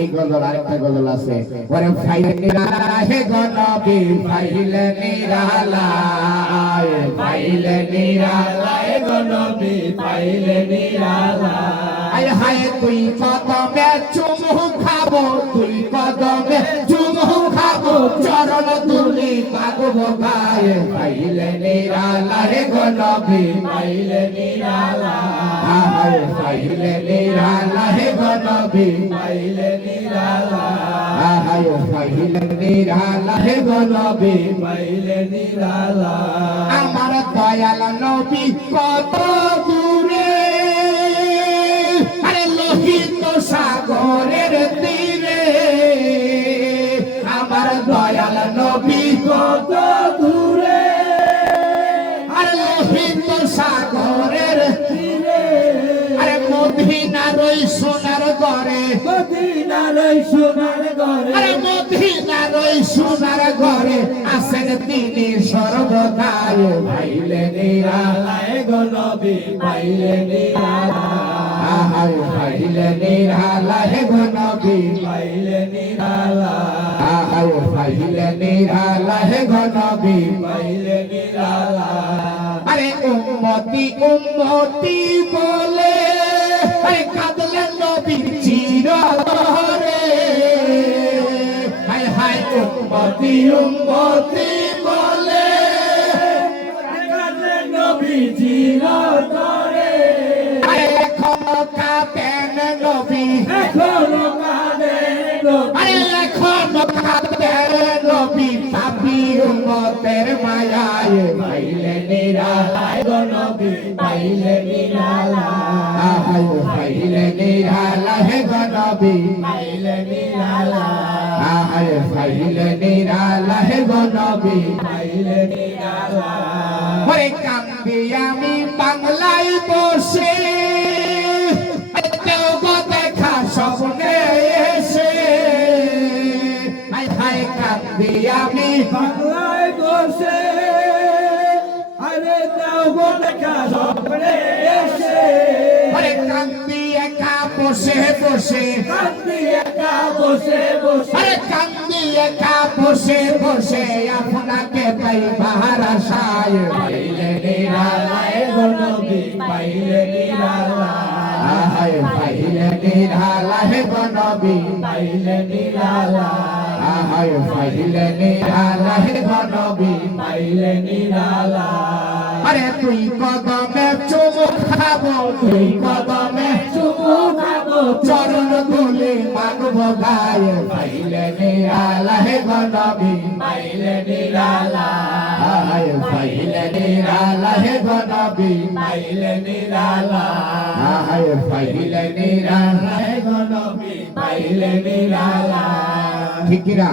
এই গজল আরেকটা গজল আছে ওরে ফাইলে নিরাহে গনবি ফাইলে নিরালায় ফাইলে নিরালায় গনবি ফাইলে নিরালায় আয় হায় তুই কদমে চুমু খাবো তুই কদমে চুমু খাবো চরণ তুলি পাগব গায়ে ফাইলে নিরালায় গনবি ফাইলে নিরালায় ফাইলে নিরালায় গনবি ফাইলে ফাইলে নিরালায় গনবি ফাইলে নিরালায় আমার দয়াল নবী কত দূরে আরে লোহিত সাগরের তীরে আমার দয়াল নবী কত দূরে আরে লোহিত সাগরের তীরে আরে মদিনার ওই সোনার ঘরে মদিনার ওই সোনার ঘরে আরে মদিনার ওই সোনার ঘরে আছেন তিনি সর্বদাই ফাইলে নিরালায় গনবি ফাইলে নিরালায় ফাইলে নিরালায় গনবি ফাইলে নিরালায় ফাইলে নিরালায় গনবি ফাইলে নিরালায় আরে উম্মতি উম্মতি বলে আরে কাঁদলেন নবী চিরতরে হায় হায় উম্মতি উম্মতি বলে কাঁদলেন নবী চিরতরে এখনো কাঁদেন নবী এখনো কাঁদেন নবী আরে এখনো কাঁদেন নবী পাপী উম্মতের মায়ায় ফাইলে নিরালায় গনবি ফাইলে নিরালায় ফাইলে নিরালায় গনবি ফাইলে নিরালায় ফাইলে নিরালায় গনবি ফাইলে নিরালায় ওরে কান্দি আমি বাংলায় বসে দেব দেখা স্বপ্নে এসে হায় হায় কান্দি আমি বাংলায় বসে আরে দেব দেখা স্বপ্নে এসে আরে কান্দি একা বসে বসে কান্দি একা বসে বসে আরে কান্দি একা বসে বসে আপনাকে পাই বাহার আশায় ফাইলে নিরালায় গনবি ফাইলে নিরালায় ফাইলে নিরালায় গনবি ফাইলে নিরালায় ফাইলে নিরালায় গনবি ফাইলে নিরালায় আরে তুই কদমে চুমু খাবো তুই কদমে চুমু খাবো চরণ তুলি মাগব গায়ে ফাইলে নিরালায় গনবি ফাইলে নিরালায় ফাইলে নিরালায় গনবি ফাইলে নিরালায় ফাইলে নিরালায় গনবি ফাইলে নিরালায় ঠিক কিনা